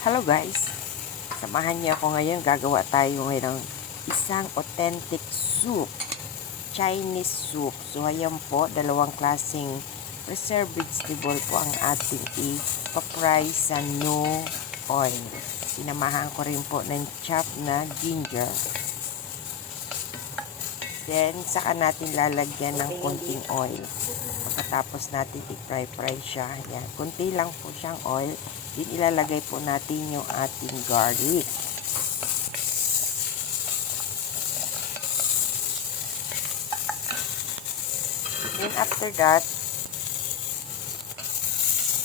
Hello guys, samahan niyo ako ngayon. Gagawa tayo ngayon ng isang authentic soup, Chinese soup. So ayan po, dalawang klaseng preserved vegetable po ang ating i-fry sa no oil. Sinamahan ko rin po ng chopped na ginger. Then saka natin lalagyan ng konting oil. Pagkatapos natin i-fry siya. Yan, konti lang po siyang oil. Then ilalagay po natin yung ating garlic. Then after that,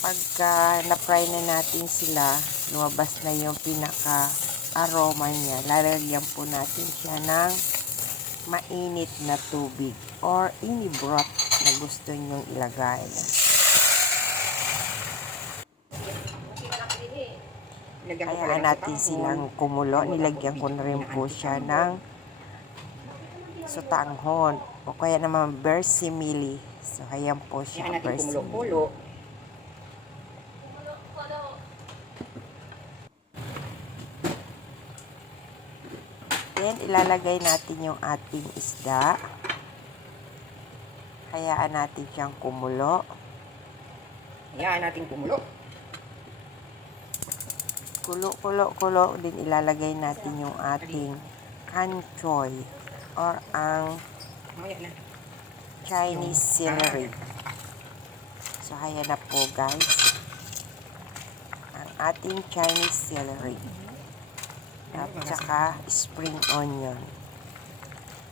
pagka na-fry na natin sila, lumabas na yung pinaka-aroma niya. Lalagyan po natin siya ng mainit na tubig or any broth na gusto nyong ilagay. Hayaan natin silang kumulo. Nilagyan ko na rin po siya ng sotanghon o kaya naman versimili. So, ayan po siya, versimili. Then, ilalagay natin yung ating isda. Hayaan natin siyang kumulo. Hayaan natin kumulo. Kulo. Din ilalagay natin yung ating kanchoy or ang Chinese celery. So, ayan na po guys. Ang ating Chinese celery. At saka spring onion.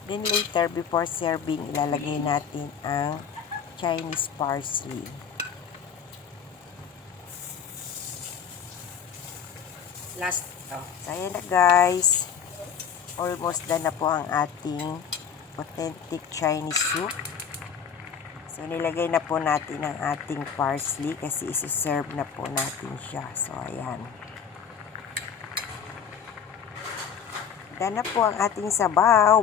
Then later, before serving, ilalagay natin ang Chinese parsley. Last. So, ayan na guys. Almost done na po ang ating authentic Chinese soup. So, nilagay na po natin ang ating parsley kasi isi-serve na po natin siya. So, ayan. Done na po ang ating sabaw.